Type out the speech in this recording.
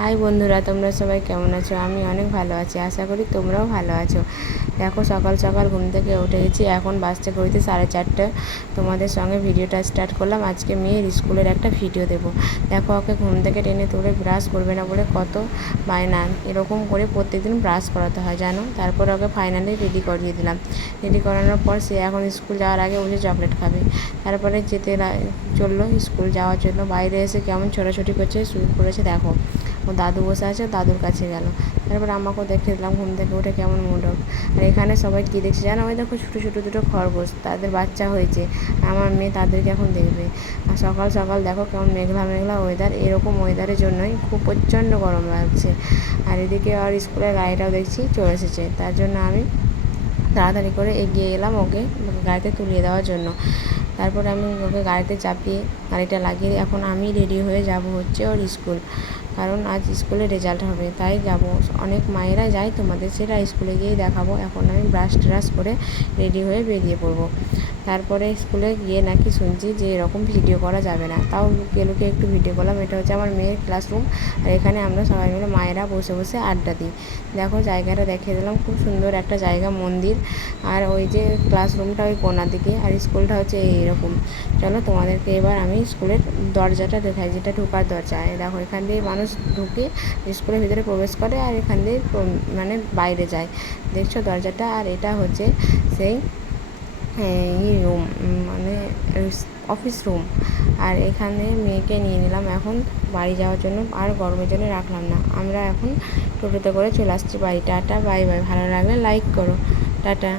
High বন্ধুরা, তোমরা সবাই কেমন আছো? আমি অনেক ভালো আছি, আশা করি তোমরাও ভালো আছো। দেখো, সকাল সকাল ঘুম থেকে উঠে গেছি, এখন বাজতে ঘড়িতে 4:30। তোমাদের সঙ্গে ভিডিওটা স্টার্ট করলাম। আজকে মেয়ের স্কুলের একটা ভিডিও দেবো। দেখো, ওকে ঘুম থেকে টেনে তুলে ব্রাশ করবে না বলে কত বায়না, এরকম করে প্রত্যেকদিন ব্রাশ করাতে হয় জানো। তারপর ওকে ফাইনালি রেডি করিয়ে দিলাম। রেডি করানোর পর সে এখন স্কুল যাওয়ার আগে বসে চকলেট খাবে। তারপরে চললো স্কুল যাওয়ার জন্য। বাইরে এসে কেমন ছোটাছুটি করছে শুরু করেছে দেখো। ও দাদু বসে আছে, দাদুর কাছে গেল। তারপর আমাকেও দেখে দিলাম ঘুম থেকে উঠে কেমন মুড অফ। আর এখানে সবাই কী দেখছে জানো? ওই দেখো, ছোটো ছোটো দুটো খরগোশ, তাদের বাচ্চা হয়েছে। আমার মেয়ে তাদেরকে এখন দেখবে। আর সকাল সকাল দেখো কেমন মেঘলা মেঘলা ওয়েদার। এরকম ওয়েদারের জন্যই খুব প্রচণ্ড গরম লাগছে। আর এদিকে আর স্কুলের গাড়িটাও দেখছি চলে এসেছে। তার জন্য আমি তাড়াতাড়ি করে এগিয়ে এলাম ওকে গাড়িতে তুলিয়ে দেওয়ার জন্য। তারপরে আমি ওকে গাড়িতে চাপিয়ে গাড়িটা লাগিয়ে এখন আমি রেডি হয়ে যাব হচ্ছে ওর স্কুল। কারণ আজ স্কুলে রেজাল্ট হবে, তাই যাব। অনেক মায়েরা যায় তোমাদের, সেটা স্কুলে গিয়েই দেখাবো। এখন আমি ব্রাশ ট্রাশ করে রেডি হয়ে বেরিয়ে পড়বো। তারপরে স্কুলে গিয়ে নাকি শুনছি যে এরকম ভিডিও করা যাবে না, তাও লুকিয়ে লুকিয়ে একটু ভিডিও করলাম। এটা হচ্ছে আমার মেয়ের ক্লাসরুম, আর এখানে আমরা সবাই মিলে মায়েরা বসে বসে আড্ডা দিই। দেখো, জায়গাটা দেখিয়ে দিলাম, খুব সুন্দর একটা জায়গা, মন্দির। আর ওই যে ক্লাসরুমটা ওই কোণার দিকে, আর স্কুলটা হচ্ছে এইরকম। চলো তোমাদেরকে এবার আমি স্কুলের দরজাটা দেখাই, যেটা ঢোকার দরজা। দেখো, এখান দিয়ে মানুষ ঢুকে স্কুলের ভিতরে প্রবেশ করে, আর এখান দিয়ে মানে বাইরে যায়। দেখছো দরজাটা? আর এটা হচ্ছে সেই রুম, মানে অফিস রুম। আর এখানে মেয়েকে নিয়ে নিলাম এখন বাড়ি যাওয়ার জন্য, আর গরমের জন্য রাখলাম না। আমরা এখন টোটোতে করে চলে আসছি বাড়ি। Tata, bye bye. ভালো লাগলে লাইক করো। টাটা।